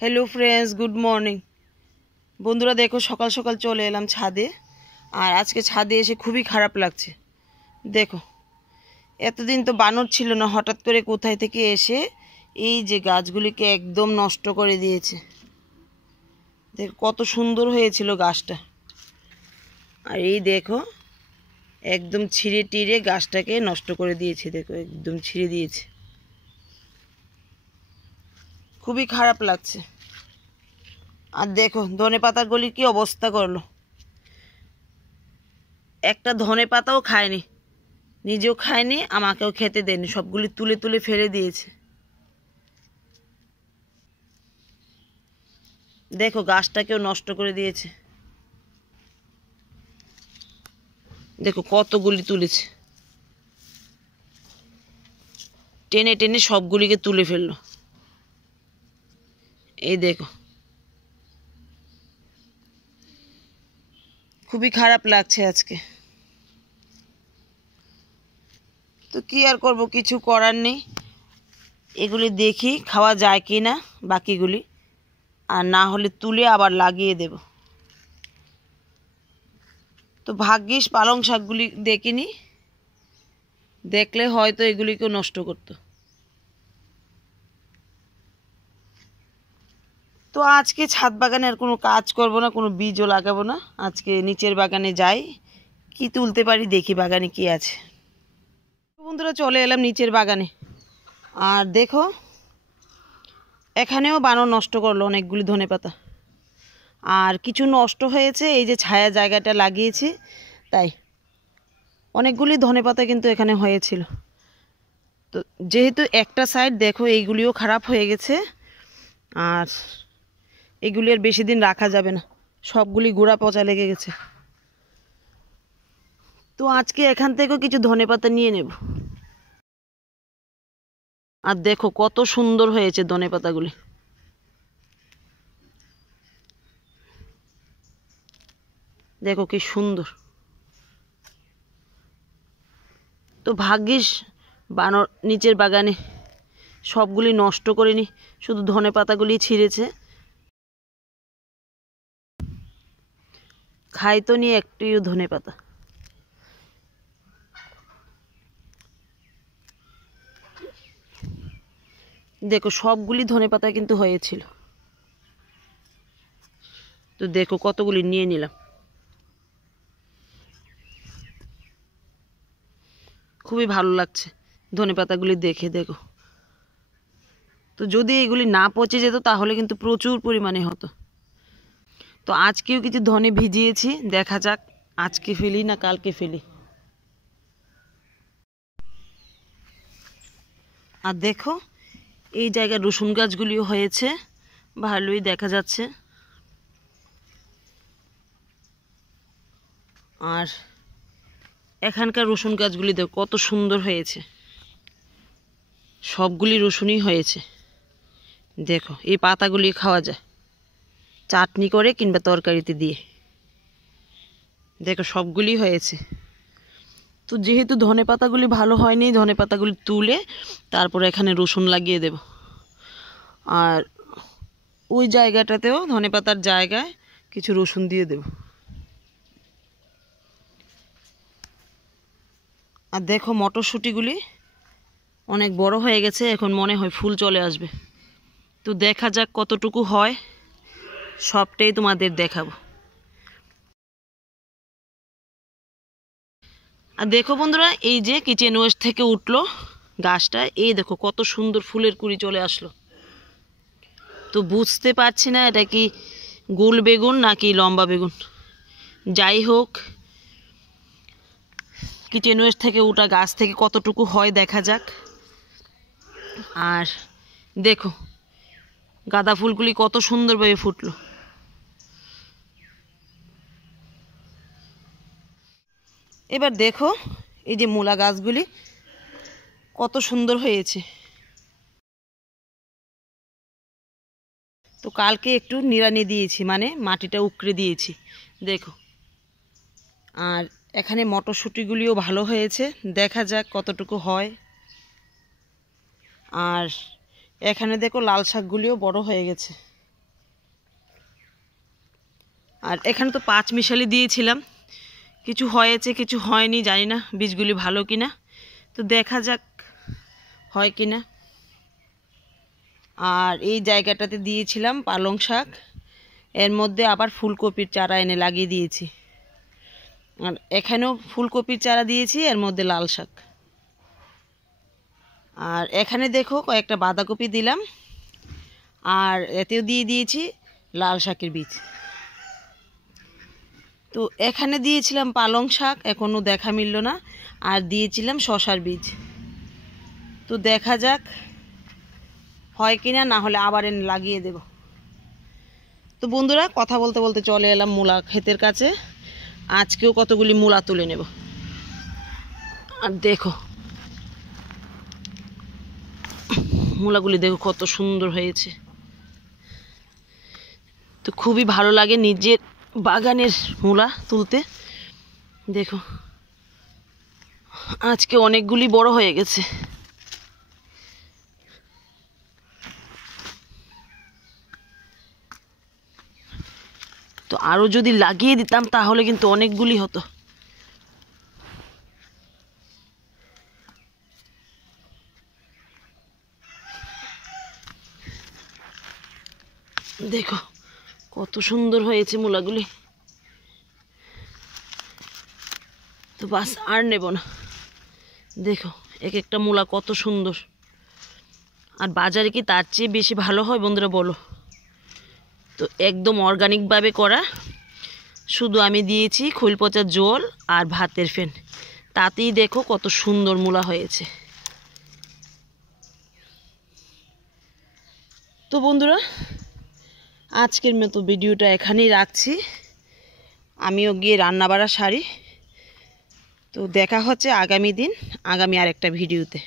Hello friends, good morning. बंधुरा देखो सकाल सकाल चले एलाम छादे। और आज के छादे एसे खूबी खराब लागছে। देखो एतदिन तो बानर छिलो ना, हठाৎ करे कोथाय थेके एसे এই যে গাছগুলিকে একদম নষ্ট করে দিয়েছে। দেখো কত সুন্দর হয়েছিল গাছটা, আর এই দেখো একদম ছিঁড়ে টিড়ে গাছটাকে নষ্ট করে দিয়েছে। দেখো একদম ছিঁড়ে দিয়েছে, খুবই খারাপ লাগছে। আর দেখো ধনে পাতাগুলি কি অবস্থা করলো, একটা ধনে পাতাও খায়নি, নিজেও খায়নি, আমাকেও খেতে দেয়নি, সবগুলি তুলে তুলে ফেলে দিয়েছে। দেখো গাছটাকেও নষ্ট করে দিয়েছে। দেখো কতগুলি তুলেছে, টেনে টেনে সবগুলিকে তুলে ফেললো। এই দেখো খুবই খারাপ লাগছে আজকে। তো কি আর করব, কিছু করার নেই। এগুলি দেখি খাওয়া যায় কি না বাকিগুলি, আর না হলে তুলে আবার লাগিয়ে দেব। তো ভাগ্যিস পালং শাকগুলি দেখিনি, দেখলে হয়তো এগুলিকেও নষ্ট করতো। তো আজকে ছাদ বাগানে আর কোনো কাজ করব না, কোনো বীজও লাগাবো না। আজকে নিচের বাগানে যাই, কি তুলতে পারি দেখি বাগানে কি আছে। বন্ধুরা চলে এলাম নিচের বাগানে, আর দেখো এখানেও বানর নষ্ট করলো অনেকগুলি ধনেপাতা। আর কিছু নষ্ট হয়েছে এই যে ছায়া জায়গাটা লাগিয়েছি, তাই অনেকগুলি ধনেপাতা কিন্তু এখানে হয়েছিল। তো যেহেতু একটা সাইড দেখো এইগুলিও খারাপ হয়ে গেছে, আর এগুলি আর বেশি দিন রাখা যাবে না, সবগুলি গোড়া পচা লেগে গেছে। তো আজকে এখান থেকেও কিছু ধনেপাতা নিয়ে নেব। আর দেখো কত সুন্দর হয়েছে ধনেপাতাগুলি, দেখো কি সুন্দর। তো ভাগ্যিস বানর নিচের বাগানে সবগুলি নষ্ট করেনি, শুধু ধনেপাতাগুলি ছিঁড়েছে। খাই তো নিয়ে একটিও ধনেপাতা। দেখো সবগুলি ধনেপাতা কিন্তু হয়েছিল। তো দেখো কতগুলি নিয়ে নিলাম, খুবই ভালো লাগছে ধনেপাতাগুলি দেখে। দেখো তো যদি এগুলি না পচে যেত তাহলে কিন্তু প্রচুর পরিমাণে হতো। তো আজকেও কিছু ধনে ভিজিয়েছি, দেখা যাক আজকে ফেলি না কালকে ফেলি। আর দেখো এই জায়গায় রসুন গাছগুলিও হয়েছে, ভালোই দেখা যাচ্ছে। আর এখানকার রসুন গাছগুলি দেখো কত সুন্দর হয়েছে, সবগুলি রসুনই হয়েছে। দেখো এই পাতাগুলি খাওয়া যায় চাটনি করে কিংবা তরকারিতে দিয়ে। দেখো সবগুলি হয়েছে। তো যেহেতু ধনে পাতাগুলি ভালো হয়নি, ধনে পাতাগুলি তুলে তারপরে এখানে রসুন লাগিয়ে দেব। আর ওই জায়গাটাতেও ধনে পাতার জায়গায় কিছু রসুন দিয়ে দেব। আর দেখো মটরশুঁটিগুলি অনেক বড় হয়ে গেছে, এখন মনে হয় ফুল চলে আসবে। তো দেখা যাক কতটুকু হয়, সবটাই তোমাদের দেখাবো। আর দেখো বন্ধুরা এই যে কিচেন ওয়েস্ট থেকে উঠলো গাছটা, এই দেখো কত সুন্দর ফুলের কুঁড়ি চলে আসলো। তো বুঝতে পারছি না এটা কি গোল বেগুন নাকি লম্বা বেগুন, যাই হোক কিচেন ওয়েস্ট থেকে উঠা গাছ থেকে কতটুকু হয় দেখা যাক। আর দেখো গাঁদা ফুলগুলি কত সুন্দরভাবে ফুটলো। এবার দেখো এই যে মূলা গাছগুলি কত সুন্দর হয়েছে। তো কালকে একটু নিড়ানি দিয়েছি, মানে মাটিটা উকড়ে দিয়েছি। দেখো আর এখানে মটরশুঁটিগুলিও ভালো হয়েছে, দেখা যাক কতটুকু হয়। আর এখানে দেখো লাল শাকগুলিও বড় হয়ে গেছে। আর এখানে তো 5 মিশালি দিয়েছিলাম, কিছু হয়েছে কিছু হয়নি, জানি না বীজগুলি ভালো কিনা, তো দেখা যাক হয় কিনা। আর এই জায়গাটাতে দিয়েছিলাম পালং শাক, এর মধ্যে আবার ফুলকপির চারা এনে লাগিয়ে দিয়েছি। আর এখানেও ফুলকপির চারা দিয়েছি, এর মধ্যে লাল শাক। আর এখানে দেখো কয়েকটা বাঁধাকপি দিলাম, আর এতেও দিয়ে দিয়েছি লাল শাকের বীজ। তো এখানে দিয়েছিলাম পালং শাক, এখনও দেখা মিলল না, আর দিয়েছিলাম শশার বীজ। তো দেখা যাক হয় কিনা, না হলে আবার এনে লাগিয়ে দেব। তো বন্ধুরা, কথা বলতে বলতে চলে এলাম মূলা ক্ষেতের কাছে। আজকেও কতগুলি মূলা তুলে নেব। আর দেখো মূলাগুলি দেখো কত সুন্দর হয়েছে। তো খুবই ভালো লাগে নিজের বাগানের মূলা তুলতে। দেখো আজকে অনেকগুলি বড় হয়ে গেছে। তো আরো যদি লাগিয়ে দিতাম তাহলে কিন্তু অনেকগুলি হতো। দেখো কত সুন্দর হয়েছে মূলাগুলি। তো বাস আর নেব না। দেখো এক একটা মূলা কত সুন্দর। আর বাজারে কি তার চেয়ে বেশি ভালো হয় বন্ধুরা বলো? তো একদম অর্গানিকভাবে করা, শুধু আমি দিয়েছি খৈল পচা জল আর ভাতের ফেন, তাতেই দেখো কত সুন্দর মূলা হয়েছে। তো বন্ধুরা, আজকের মতো ভিডিওটা এখানেই রাখছি। আমিও গিয়ে রান্নাবাড়া সারি। তো দেখা হচ্ছে আগামী দিন, আগামী আরেকটা ভিডিওতে।